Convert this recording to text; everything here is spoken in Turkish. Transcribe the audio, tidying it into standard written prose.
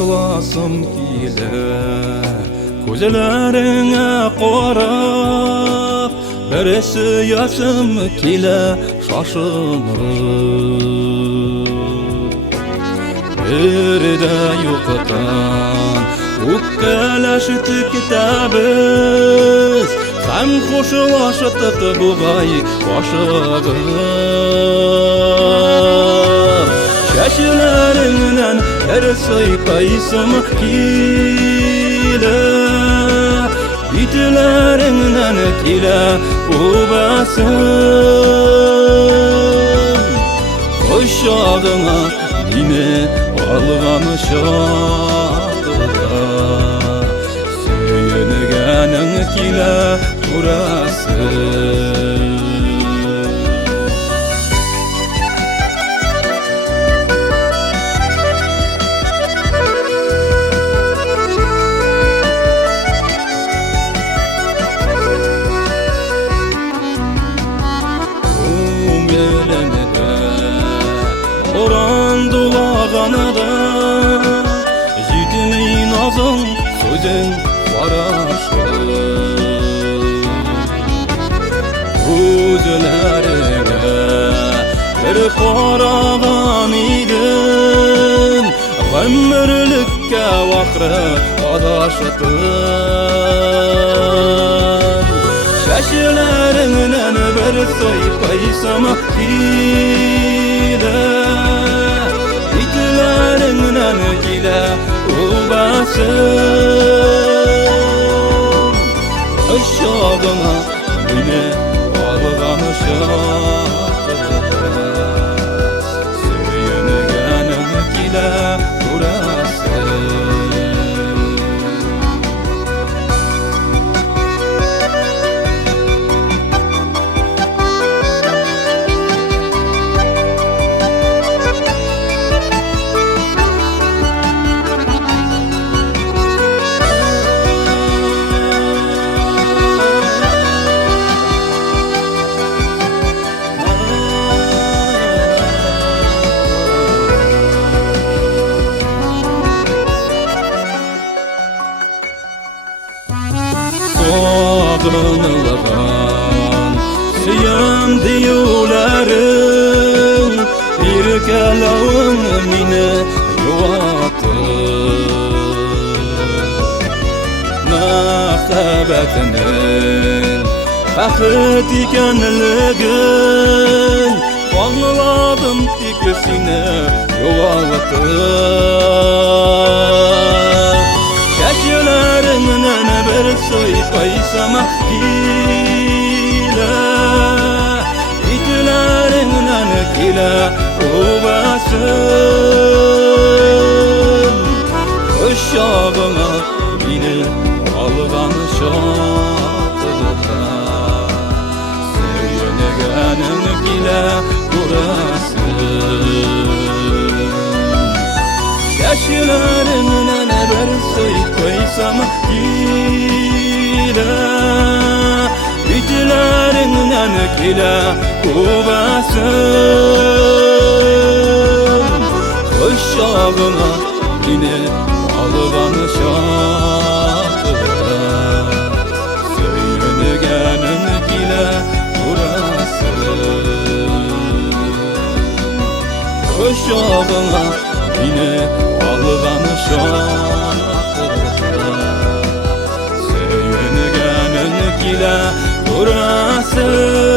atlasım kile Gözlerine qarab Birisi yaşım kile şaşınır Bir de yoqdan Ukkalaştık kitabız Hem koşulaştık buğay başıgır Şaşılarından her saypaysam kile Bitlerinden kile ubasın Koşadına yine alğanı şadıda Söyüngenin kile durasın Oran dolağanada Jidini nazın sözün varaşı Gözlerine bir qarağan idim Ömürlükке vaqrı adaşıtın Şaşılarından bir saypaysam kile Bitlerinden kile ubasın Aşağına yine alğanı şadıda Söyüngenin kile durasın Sağınılgan Siyam diyuların Bir kelavın mine yuvatır Məhəbbətinin Bəxit ikenligin Anladım ikisini yuvatır Şaşılarından bir saypaysam kile Bitlerinden kile ubasın Uşağına yine alğanı şadıda Söyüngenin kile durasın Şaşılarından bir saypaysam kile Bitlerinden kile ubasın Uşağına yine alğanı şadıda Söyüngenin kile durasın Uşağına yine alğanı şadıda Söyüngenin kile durasın